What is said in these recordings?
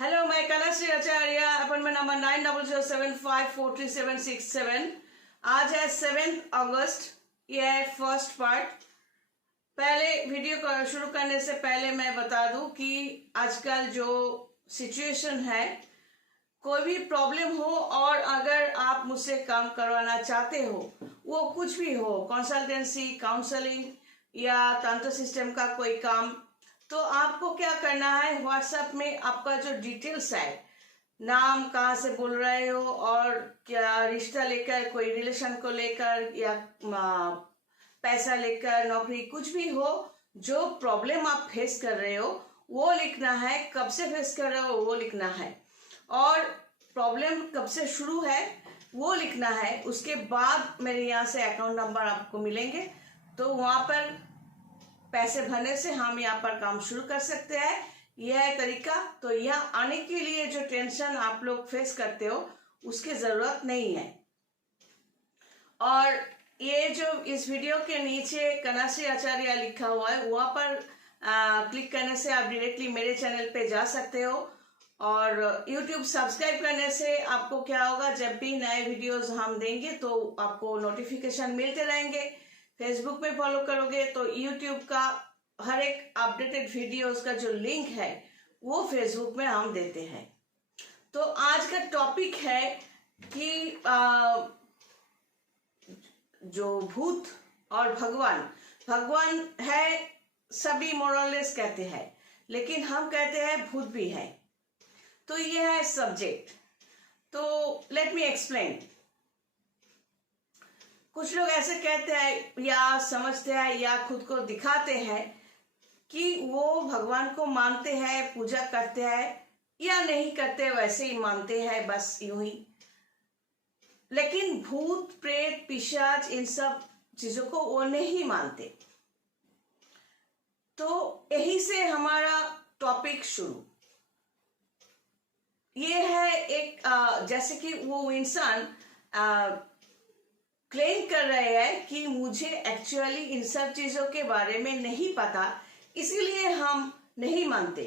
Hello, मैं कनश्री आचार्य, appointment number 9007543767। आज है 7 अगस्त। यह है फर्स्ट पार्ट। पहले वीडियो को शुरू करने से पहले मैं बता दूं कि आजकल जो सिचुएशन है, कोई भी प्रॉब्लम हो और अगर आप मुझसे काम करवाना चाहते हो, वो कुछ भी हो, कंसल्टेंसी, काउंसलिंग या तंत्र सिस्टम का कोई काम, तो आपको क्या करना है, व्हाट्सएप में आपका जो डिटेल्स है, नाम, कहाँ से बोल रहे हो और क्या रिश्ता लेकर, कोई रिलेशन को लेकर या पैसा लेकर, नौकरी, कुछ भी हो, जो प्रॉब्लम आप फेस कर रहे हो वो लिखना है। कब से फेस कर रहे हो वो लिखना है और प्रॉब्लम कब से शुरू है वो लिखना है। उसके बाद मेरे यहाँ से अकाउंट नंबर आपको मिलेंगे, तो वहाँ पर पैसे भरने से हम यहाँ पर काम शुरू कर सकते हैं। यह है तरीका। तो यहाँ आने के लिए जो टेंशन आप लोग फेस करते हो उसकी जरूरत नहीं है। और ये जो इस वीडियो के नीचे कनश्री आचार्य लिखा हुआ है, वहाँ पर क्लिक करने से आप डायरेक्टली मेरे चैनल पे जा सकते हो। और YouTube सब्सक्राइब करने से आपको क्या होगा, जब भी नए वीडियोस हम देंगे तो आपको नोटिफिकेशन मिलते रहेंगे। फेसबुक में फॉलो करोगे तो YouTube का हर एक अपडेटेड वीडियोस का जो लिंक है वो फेसबुक में हम देते हैं। तो आज का टॉपिक है कि जो भूत और भगवान है, सभी मोरलेस कहते हैं, लेकिन हम कहते हैं भूत भी है। तो ये है सब्जेक्ट। तो लेट मी एक्सप्लेन। कुछ लोग ऐसे कहते हैं या समझते हैं या खुद को दिखाते हैं कि वो भगवान को मानते हैं, पूजा करते हैं, या नहीं करते, वैसे ही मानते हैं, बस यूं ही। लेकिन भूत, प्रेत, पिशाच, इन सब चीजों को वो नहीं मानते। तो यही से हमारा टॉपिक शुरू। ये है एक जैसे कि वो इंसान क्लेम कर रहे हैं कि मुझे एक्चुअली इन सब चीजों के बारे में नहीं पता, इसीलिए हम नहीं मानते।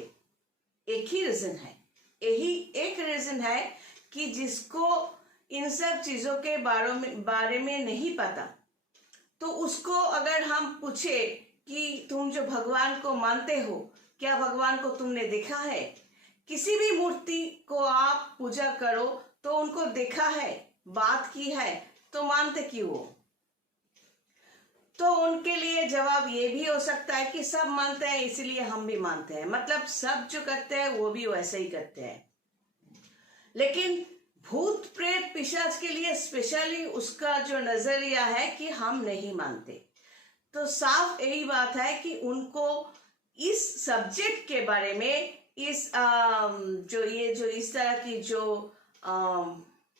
एक ही रीजन है, यही एक रीजन है कि जिसको इन सब चीजों के बारे में नहीं पता, तो उसको अगर हम पूछे कि तुम जो भगवान को मानते हो, क्या भगवान को तुमने देखा है? किसी भी मूर्ति को आप पूजा करो तो उनको देखा है, बात की है, तो मानते क्यों हो? तो उनके लिए जवाब ये भी हो सकता है कि सब मानते हैं इसलिए हम भी मानते हैं, मतलब सब जो करते हैं वो भी वैसे ही करते हैं। लेकिन भूत, प्रेत, पिशाच के लिए स्पेशली उसका जो नजरिया है कि हम नहीं मानते। तो साफ यही बात है कि उनको इस सब्जेक्ट के बारे में, इस जो इस तरह की जो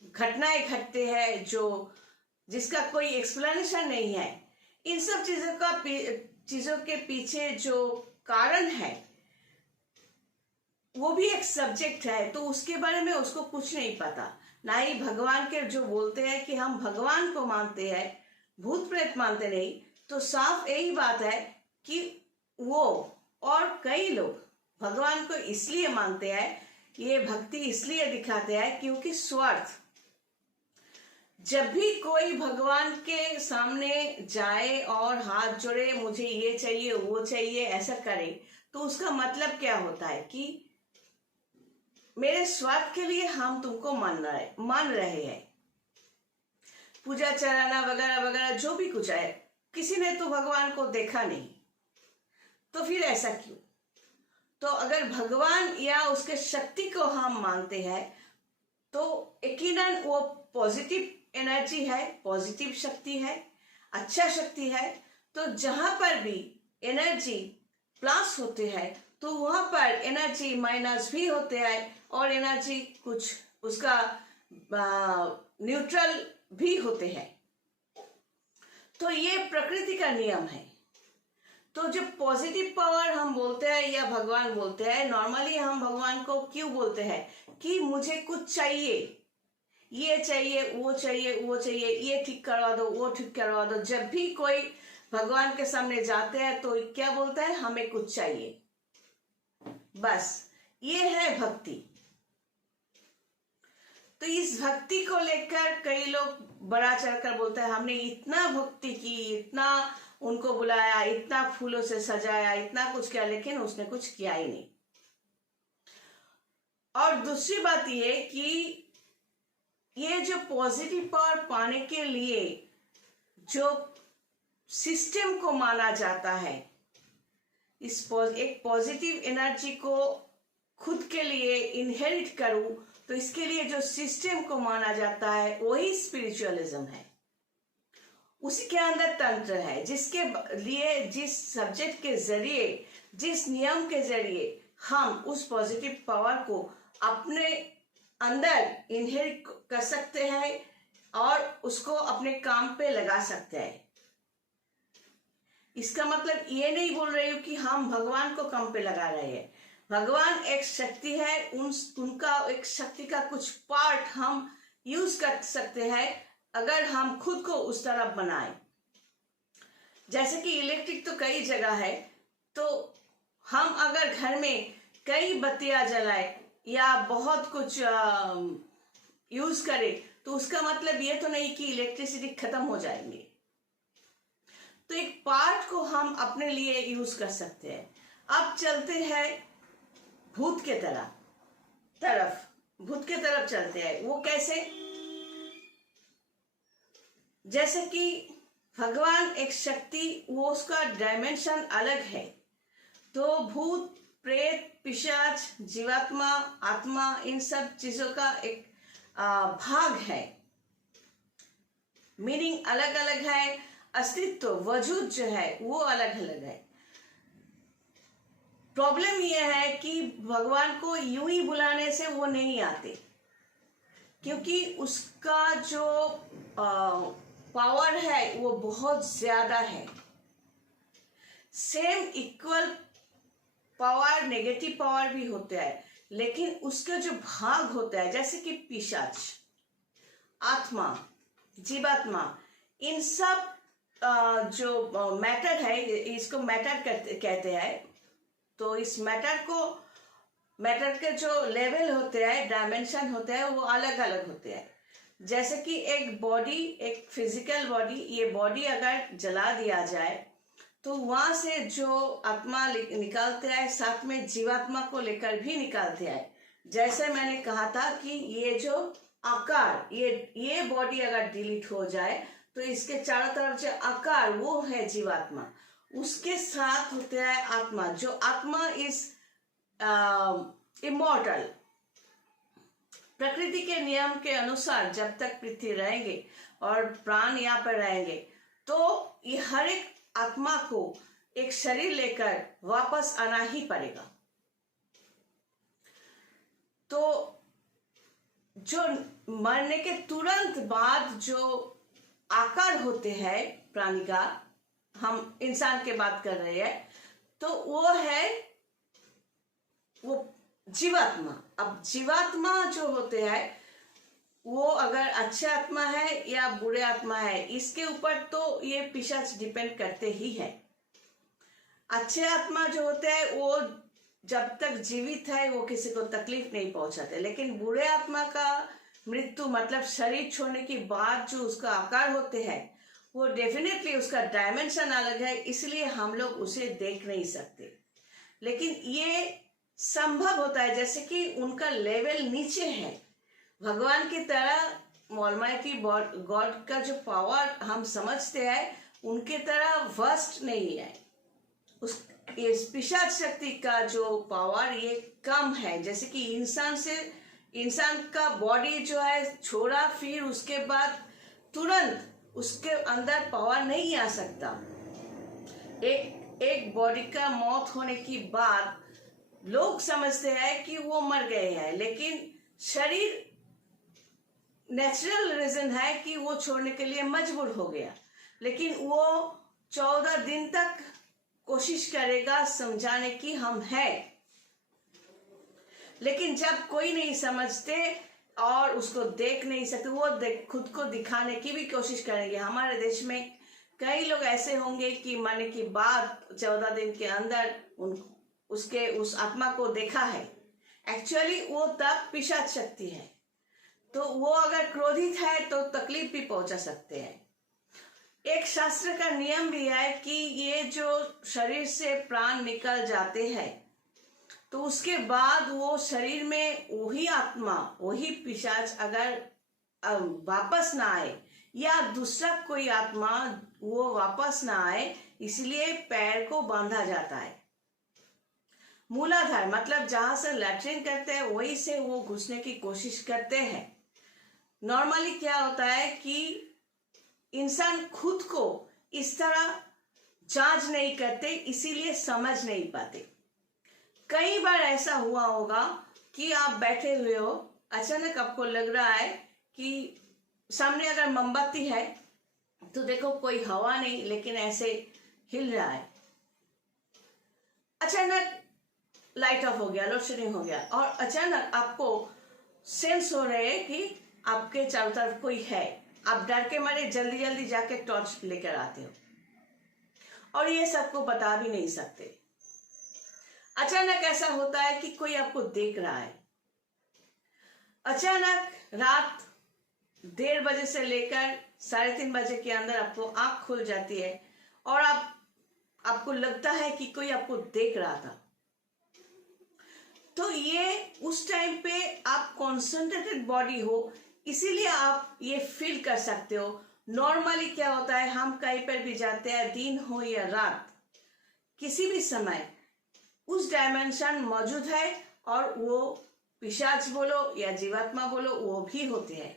घटनाएं घटते हैं, जो जिसका कोई एक्सप्लेनेशन नहीं है, इन सब चीजों के पीछे जो कारण है वो भी एक सब्जेक्ट है। तो उसके बारे में उसको कुछ नहीं पता, ना ही भगवान के जो बोलते हैं कि हम भगवान को मानते हैं, भूत प्रेत मानते नहीं। तो साफ यही बात है कि वो और कई लोग भगवान को इसलिए मानते हैं, ये भक्ति इसलिए दिखाते हैं क्योंकि स्वार्थ। जब भी कोई भगवान के सामने जाए और हाथ जोड़े, मुझे ये चाहिए, वो चाहिए, ऐसा करे, तो उसका मतलब क्या होता है कि मेरे स्वार्थ के लिए हम तुमको मान रहे हैं। पूजा चढ़ाना वगैरह वगैरह जो भी कुछ है, किसी ने तो भगवान को देखा नहीं, तो फिर ऐसा क्यों? तो अगर भगवान या उसके शक्ति को हम मानते हैं तो यकीनन वो पॉजिटिव एनर्जी है, पॉजिटिव शक्ति है, अच्छा शक्ति है। तो जहां पर भी एनर्जी प्लस होते हैं तो वहां पर एनर्जी माइनस भी होते हैं, और एनर्जी कुछ उसका न्यूट्रल भी होते हैं। तो ये प्रकृति का नियम है। तो जो पॉजिटिव पावर हम बोलते हैं या भगवान बोलते हैं, नॉर्मली हम भगवान को क्यों बोलते हैं कि मुझे कुछ चाहिए, ये चाहिए, वो चाहिए, वो चाहिए, ये ठीक करवा दो, वो ठीक करवा दो। जब भी कोई भगवान के सामने जाते हैं तो क्या बोलता है, हमें कुछ चाहिए, बस। ये है भक्ति। इस भक्ति को लेकर कई लोग बड़ा चढ़कर बोलते हैं हमने इतना भक्ति की, इतना उनको बुलाया, इतना फूलों से सजाया, इतना कुछ किया, लेकिन उसने कुछ किया ही नहीं। और दूसरी बात ये कि ये जो पॉजिटिव पावर पाने के लिए जो सिस्टम को माना जाता है, एक पॉजिटिव एनर्जी को खुद के लिए इनहेरिट करूं, तो इसके लिए जो सिस्टम को माना जाता है वही स्पिरिचुअलिज्म है। उसी के अंदर तंत्र है, जिसके लिए, जिस सब्जेक्ट के जरिए, जिस नियम के जरिए हम उस पॉजिटिव पावर को अपने अंदर इनहेरिट कर सकते हैं और उसको अपने काम पे लगा सकते हैं। इसका मतलब ये नहीं बोल रही हूँ कि हम भगवान को काम पे लगा रहे हैं। भगवान एक शक्ति है, उनका एक शक्ति का कुछ पार्ट हम यूज कर सकते हैं अगर हम खुद को उस तरफ बनाए। जैसे कि इलेक्ट्रिक तो कई जगह है, तो हम अगर घर में कई बत्तियां जलाए या बहुत कुछ यूज करें, तो उसका मतलब ये तो नहीं कि इलेक्ट्रिसिटी खत्म हो जाएंगे। तो एक पार्ट को हम अपने लिए यूज कर सकते हैं। अब चलते हैं भूत के तरफ चलते हैं। वो कैसे? जैसे कि भगवान एक शक्ति, वो उसका डायमेंशन अलग है, तो भूत, प्रेत, पिशाच, जीवात्मा, आत्मा, इन सब चीजों का एक भाग है, मीनिंग अलग अलग है, अस्तित्व, वजूद जो है वो अलग अलग है। प्रॉब्लम यह है कि भगवान को यूं ही बुलाने से वो नहीं आते, क्योंकि उसका जो पावर है वो बहुत ज्यादा है। Same equal power, negative power भी होता है, लेकिन उसका जो भाग होता है, जैसे कि पिशाच, आत्मा, जीवात्मा, इन सब जो मैटर है, इसको मैटर कहते हैं। तो इस मैटर के जो लेवल होते हैं, डायमेंशन होते हैं, वो अलग अलग होते हैं। जैसे कि एक बॉडी, एक फिजिकल बॉडी, ये बॉडी अगर जला दिया जाए तो वहां से जो आत्मा निकालते आए, साथ में जीवात्मा को लेकर भी निकालते आए। जैसे मैंने कहा था कि ये जो आकार, ये बॉडी अगर डिलीट हो जाए तो इसके चारों तरफ जो आकार, वो है जीवात्मा। उसके साथ होते है आत्मा, जो आत्मा इज इमॉर्टल। प्रकृति के नियम के अनुसार जब तक पृथ्वी रहेंगे और प्राण यहाँ पर रहेंगे, तो ये हर एक आत्मा को एक शरीर लेकर वापस आना ही पड़ेगा। तो जो मरने के तुरंत बाद जो आकार होते हैं प्राणी का, हम इंसान की बात कर रहे हैं, तो वो है वो जीवात्मा। अब जीवात्मा जो होते हैं वो अगर अच्छे आत्मा है या बुरे आत्मा है, इसके ऊपर तो ये पिशाच डिपेंड करते ही है। अच्छे आत्मा जो होते हैं वो जब तक जीवित है वो किसी को तकलीफ नहीं पहुंचाते, लेकिन बुरे आत्मा का मृत्यु मतलब शरीर छोड़ने के बाद जो उसका आकार होते हैं, वो डेफिनेटली उसका डायमेंशन अलग है, इसलिए हम लोग उसे देख नहीं सकते। लेकिन ये संभव होता है, जैसे कि उनका लेवल नीचे है। भगवान की तरह ऑलमाइटी गॉड का जो पावर हम समझते हैं, उनके तरह वर्स्ट नहीं है। इस पिशाच शक्ति का जो पावर ये कम है। जैसे कि इंसान का बॉडी जो है छोड़ा, फिर उसके बाद तुरंत उसके अंदर पावर नहीं आ सकता। एक बॉडी का मौत होने के बाद लोग समझते हैं कि वो मर गए हैं, लेकिन शरीर नेचुरल रीजन है कि वो छोड़ने के लिए मजबूर हो गया, लेकिन वो 14 दिन तक कोशिश करेगा समझाने की हम है। लेकिन जब कोई नहीं समझते और उसको देख नहीं सकते, वो खुद को दिखाने की भी कोशिश करेंगे। हमारे देश में कई लोग ऐसे होंगे कि मरने के बाद 14 दिन के अंदर उस आत्मा को देखा है। एक्चुअली वो तब पिशाच शक्ति है। तो वो अगर क्रोधित है तो तकलीफ भी पहुंचा सकते हैं। एक शास्त्र का नियम भी है कि ये जो शरीर से प्राण निकल जाते हैं तो उसके बाद वो शरीर में वही आत्मा, वही पिशाच अगर वापस ना आए या दूसरा कोई आत्मा वो वापस ना आए, इसलिए पैर को बांधा जाता है। मूलाधार मतलब जहां से लैट्रिन करते हैं वही से वो घुसने की कोशिश करते हैं। नॉर्मली क्या होता है कि इंसान खुद को इस तरह जांच नहीं करते, इसीलिए समझ नहीं पाते। कई बार ऐसा हुआ होगा कि आप बैठे हुए हो, अचानक आपको लग रहा है कि सामने अगर मोमबत्ती है तो देखो कोई हवा नहीं लेकिन ऐसे हिल रहा है, अचानक लाइट ऑफ हो गया, लोड शेडिंग हो गया और अचानक आपको सेंस हो रहे है कि आपके चारों तरफ कोई है। आप डर के मारे जल्दी जल्दी जाके टॉर्च लेकर आते हो और ये सबको बता भी नहीं सकते। अचानक ऐसा होता है कि कोई आपको देख रहा है। अचानक रात 1:30 बजे से लेकर 3:30 बजे के अंदर आपको आंख खुल जाती है और आपको लगता है कि कोई आपको देख रहा था। तो ये उस टाइम पे आप कॉन्सेंट्रेटेड बॉडी हो, इसीलिए आप ये फील कर सकते हो। नॉर्मली क्या होता है, हम कहीं पर भी जाते हैं, दिन हो या रात, किसी भी समय उस डायमेंशन मौजूद है और वो पिशाच बोलो या जीवात्मा बोलो वो भी होते हैं।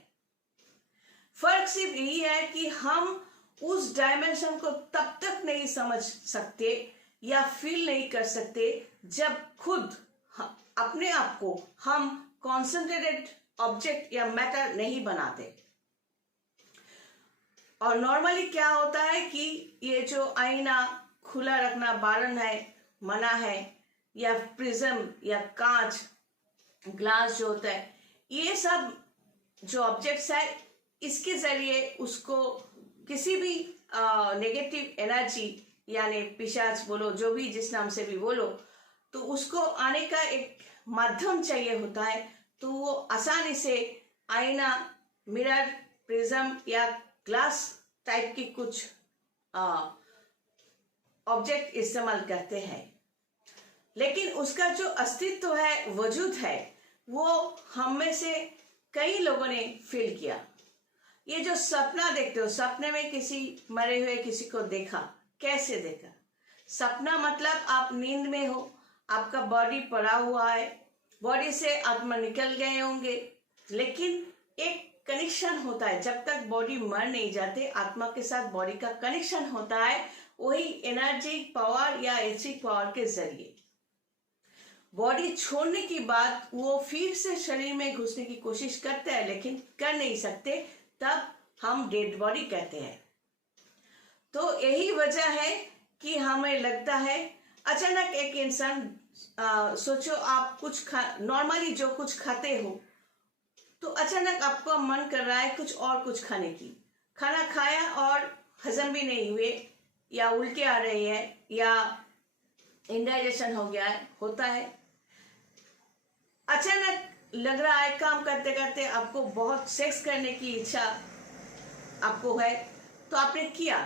फर्क सिर्फ यही है कि हम उस डायमेंशन को तब तक नहीं समझ सकते या फील नहीं कर सकते जब खुद अपने आप को हम कॉन्सेंट्रेटेड ऑब्जेक्ट या मैटर नहीं बनाते। और नॉर्मली क्या होता है कि ये जो आईना खुला रखना बारण है, मना है, या प्रिज्म या कांच ग्लास जो होता है, ये सब जो ऑब्जेक्ट्स है इसके जरिए उसको किसी भी नेगेटिव एनर्जी यानी पिशाच बोलो, जो भी जिस नाम से भी बोलो, तो उसको आने का एक माध्यम चाहिए होता है। तो वो आसानी से आईना, मिरर, प्रिज्म या ग्लास टाइप की कुछ ऑब्जेक्ट इस्तेमाल करते हैं, लेकिन उसका जो अस्तित्व है, वजूद है, वो हम में से कई लोगों ने फील किया। ये जो सपना देखते हो, सपने में किसी मरे हुए किसी को देखा, कैसे देखा? सपना मतलब आप नींद में हो, आपका बॉडी पड़ा हुआ है, बॉडी से आत्मा निकल गए होंगे, लेकिन एक कनेक्शन होता है। जब तक बॉडी मर नहीं जाते, आत्मा के साथ बॉडी का कनेक्शन होता है, वही एनर्जी पावर या एसिक पावर के जरिए। बॉडी छोड़ने के बाद वो फिर से शरीर में घुसने की कोशिश करते हैं लेकिन कर नहीं सकते, तब हम डेड बॉडी कहते हैं। तो यही वजह है कि हमें लगता है अचानक एक इंसान सोचो आप कुछ नॉर्मली जो कुछ खाते हो, तो अचानक आपको मन कर रहा है कुछ और कुछ खाने की। खाना खाया और हजम भी नहीं हुए, या उल्टी आ रही है, या इंडाइजेशन हो गया है, होता है। अचानक लग रहा है काम करते करते आपको बहुत सेक्स करने की इच्छा आपको है, तो आपने किया,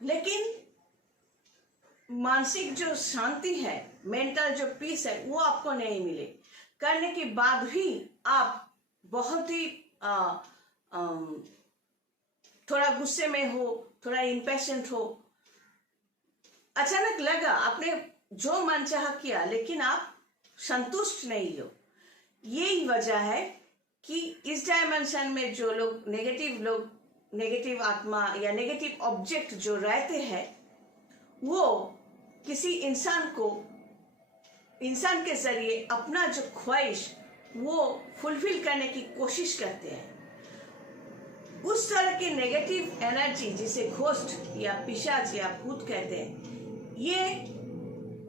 लेकिन मानसिक जो शांति है, मेंटल जो पीस है, वो आपको नहीं मिले। करने के बाद भी आप बहुत ही थोड़ा गुस्से में हो, थोड़ा इम्पेशेंट हो। अचानक लगा आपने जो मन चाहा किया, लेकिन आप संतुष्ट नहीं हो। यही वजह है कि इस डायमेंशन में जो लोग, नेगेटिव आत्मा या नेगेटिव ऑब्जेक्ट जो रहते हैं, वो किसी इंसान के जरिए अपना जो ख्वाहिश वो फुलफिल करने की कोशिश करते हैं। उस तरह की नेगेटिव एनर्जी जिसे घोस्ट या पिशाच या भूत कहते हैं, ये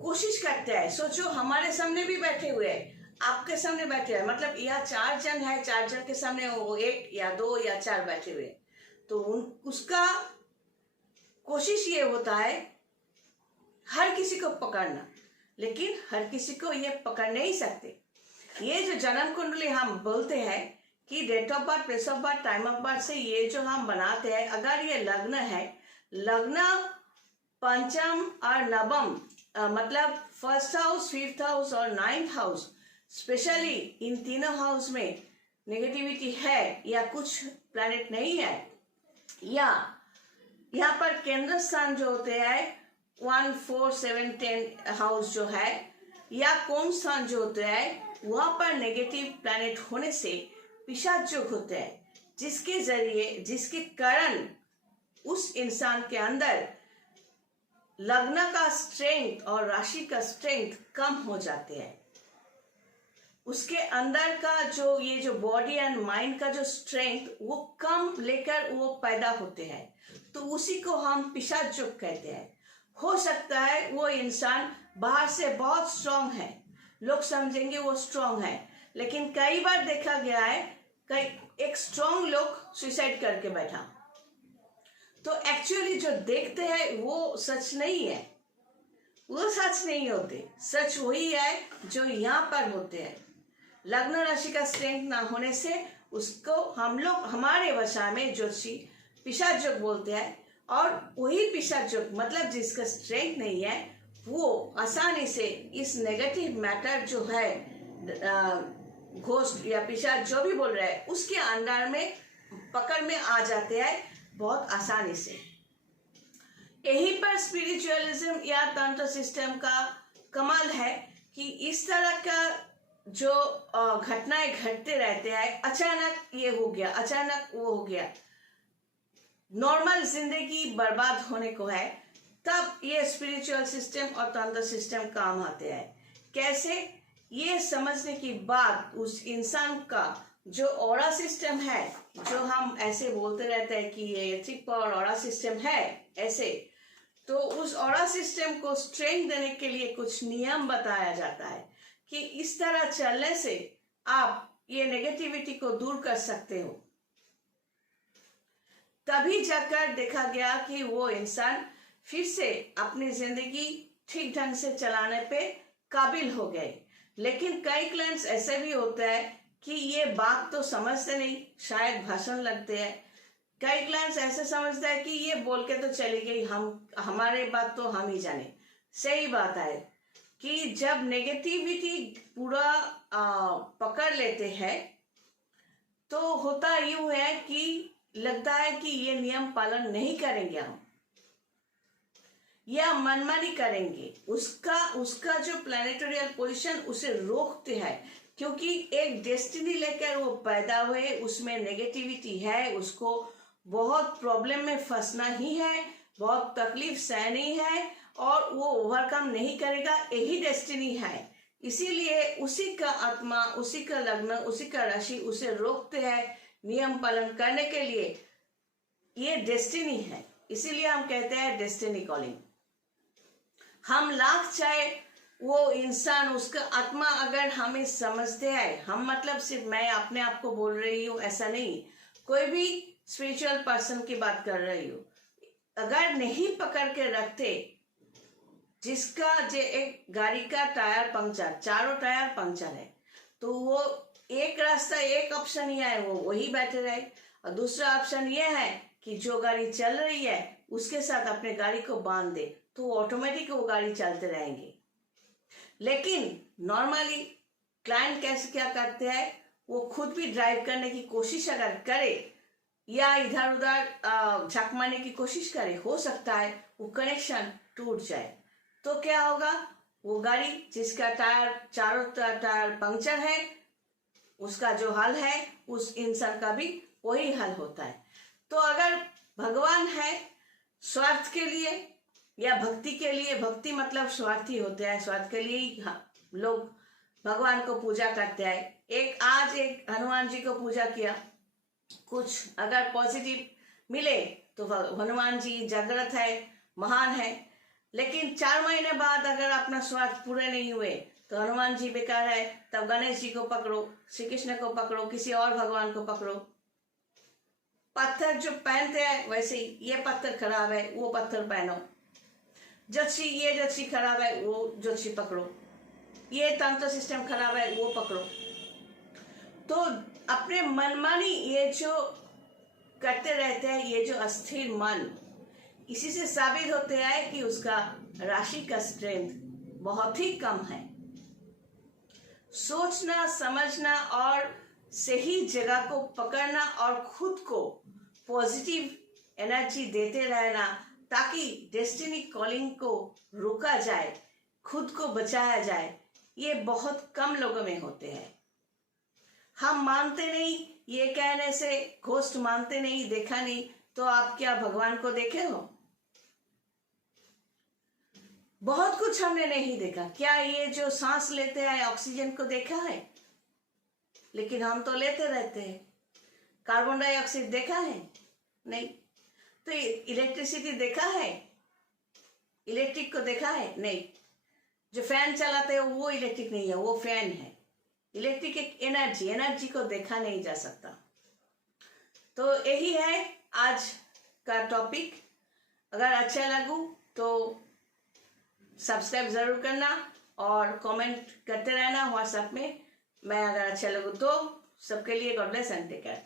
कोशिश करते हैं। सोचो हमारे सामने भी बैठे हुए हैं, आपके सामने बैठे हैं, मतलब यह 4 जन है, 4 जन के सामने वो 1 या 2 या 4 बैठे हुए, तो उसका कोशिश ये होता है हर किसी को पकड़ना, लेकिन हर किसी को ये पकड़ नहीं सकते। ये जो जन्म कुंडली हम बोलते हैं कि date of birth, place of birth, time of birth से ये जो हम बनाते हैं, अगर ये लग्न है, लग्न पंचम और नवम मतलब फर्स्ट हाउस, फिफ्थ हाउस और नाइन्थ हाउस, स्पेशली इन तीनों हाउस में नेगेटिविटी है या कुछ प्लैनेट नहीं है, या यहाँ पर केंद्र स्थान जो होते हैं 1, 4, 7, 10 हाउस जो है, या कौन स्थान जो होते हैं वहां पर नेगेटिव प्लैनेट होने से पिशाच योग होते हैं, जिसके जरिए, जिसके कारण उस इंसान के अंदर लग्न का स्ट्रेंथ और राशि का स्ट्रेंथ कम हो जाते हैं। उसके अंदर का जो ये जो बॉडी एंड माइंड का जो स्ट्रेंथ वो कम लेकर वो पैदा होते हैं, तो उसी को हम पिशाच योग कहते हैं। हो सकता है वो इंसान बाहर से बहुत स्ट्रांग है, लोग समझेंगे वो स्ट्रांग है, लेकिन कई बार देखा गया है कई एक स्ट्रांग लोग सुसाइड करके बैठा, तो एक्चुअली जो देखते हैं वो सच नहीं है, वो सच नहीं होते। सच वही है जो यहाँ पर होते हैं। लग्न राशि का स्ट्रेंथ ना होने से उसको हम लोग हमारे भाषा में ज्योतिषी पिशाच योग बोलते हैं, और वही पिशाच योग मतलब जिसका स्ट्रेंथ नहीं है वो आसानी से इस नेगेटिव मैटर जो है घोस्ट या पिशाच जो भी बोल रहे हैं उसके अंडर में पकड़ में आ जाते हैं बहुत आसानी से। यही पर स्पिरिचुअलिज्म या तंत्र सिस्टम का कमाल है कि इस तरह का जो घटनाएं घटते रहते हैं, अचानक ये हो गया, अचानक वो हो गया, नॉर्मल जिंदगी बर्बाद होने को है, तब ये स्पिरिचुअल सिस्टम और तंत्र सिस्टम काम आते हैं। कैसे? ये समझने की बाद उस इंसान का जो ऑरा सिस्टम है, जो हम ऐसे बोलते रहते हैं कि ये एथिक पावर ऑरा सिस्टम है ऐसे, तो उस ऑरा सिस्टम को स्ट्रेंथ देने के लिए कुछ नियम बताया जाता है कि इस तरह चलने से आप ये नेगेटिविटी को दूर कर सकते हो। तभी जाकर देखा गया कि वो इंसान फिर से अपनी जिंदगी ठीक ढंग से चलाने पे काबिल हो गए। लेकिन कई क्लाइंट्स ऐसे भी होते हैं कि ये बात तो समझते नहीं, शायद भाषण लगते हैं। कई क्लाइंट्स ऐसे समझते हैं कि ये बोल के तो चली गई, हम हमारे बात तो हम ही जाने। सही बात है कि जब नेगेटिविटी पूरा पकड़ लेते हैं तो होता यूं है कि लगता है कि ये नियम पालन नहीं करेंगे हम, या मनमानी करेंगे, उसका जो प्लैनेटोरियल पोजीशन उसे रोकते हैं, क्योंकि एक डेस्टिनी लेकर वो पैदा हुए, उसमें नेगेटिविटी है, उसको बहुत प्रॉब्लम में फंसना ही है, बहुत तकलीफ सहनी है और वो ओवरकम नहीं करेगा, यही डेस्टिनी है। इसीलिए उसी का आत्मा, उसी का लग्न, उसी का राशि उसे रोकते हैं नियम पालन करने के लिए। ये डेस्टिनी है, इसीलिए हम कहते हैं डेस्टिनी कॉलिंग। हम लाख चाहे वो इंसान, उसका आत्मा अगर हमें समझते हैं, हम मतलब सिर्फ मैं अपने आप को बोल रही हूँ ऐसा नहीं, कोई भी स्पिरिचुअल पर्सन की बात कर रही हूँ, अगर नहीं पकड़ के रखते, जिसका जो एक गाड़ी का टायर पंक्चर, चारों टायर पंक्चर है, तो वो एक रास्ता, एक ऑप्शन ही है, वो वही बैठे रहे, और दूसरा ऑप्शन ये है कि जो गाड़ी चल रही है उसके साथ अपने गाड़ी को बांध दे, तो ऑटोमेटिक वो गाड़ी चलते रहेंगे। लेकिन नॉर्मली क्लाइंट कैसे क्या करते हैं, वो खुद भी ड्राइव करने की कोशिश अगर करे या इधर उधर झक मारने की कोशिश करे, हो सकता है वो कनेक्शन टूट जाए। तो क्या होगा, वो गाड़ी जिसका टायर, चारों टायर पंक्चर है, उसका जो हल है उस इंसान का भी वही हल होता है। तो अगर भगवान है स्वार्थ के लिए या भक्ति के लिए, भक्ति मतलब स्वार्थी होते हैं, स्वार्थ के लिए ही लोग भगवान को पूजा करते हैं। आज एक हनुमान जी को पूजा किया, कुछ अगर पॉजिटिव मिले तो हनुमान जी जागृत है, महान है, लेकिन 4 महीने बाद अगर अपना स्वार्थ पूरे नहीं हुए तो हनुमान जी बेकार है, तब गणेश जी को पकड़ो, श्री कृष्ण को पकड़ो, किसी और भगवान को पकड़ो। पत्थर जो पहनते हैं वैसे ही, ये पत्थर खराब है वो पत्थर पहनो, ज्योतिषी ये ज्योतिषी खराब है वो ज्योतिषी पकड़ो, ये तंत्र सिस्टम खराब है वो पकड़ो। तो अपने मनमानी ये जो करते रहते हैं, ये जो अस्थिर मन, इसी से साबित होते हैं कि उसका राशि का स्ट्रेंथ बहुत ही कम है। सोचना, समझना और सही जगह को पकड़ना और खुद को पॉजिटिव एनर्जी देते रहना, ताकि डेस्टिनी कॉलिंग को रोका जाए, खुद को बचाया जाए, ये बहुत कम लोगों में होते हैं। हम मानते नहीं, ये कहने से घोस्ट मानते नहीं, देखा नहीं, तो आप क्या भगवान को देखे हो? बहुत कुछ हमने नहीं देखा। क्या ये जो सांस लेते हैं ऑक्सीजन को देखा है? लेकिन हम तो लेते रहते हैं। कार्बन डाइऑक्साइड देखा है? नहीं। तो इलेक्ट्रिसिटी देखा है? इलेक्ट्रिक को देखा है? नहीं। जो फैन चलाते हैं वो इलेक्ट्रिक नहीं है, वो फैन है। इलेक्ट्रिक एक एनर्जी को देखा नहीं जा सकता। तो यही है आज का टॉपिक। अगर अच्छा लगू तो सब्सक्राइब जरूर करना और कमेंट करते रहना व्हाट्सएप में। मैं अगर अच्छा लगू तो सबके लिए God bless and take care.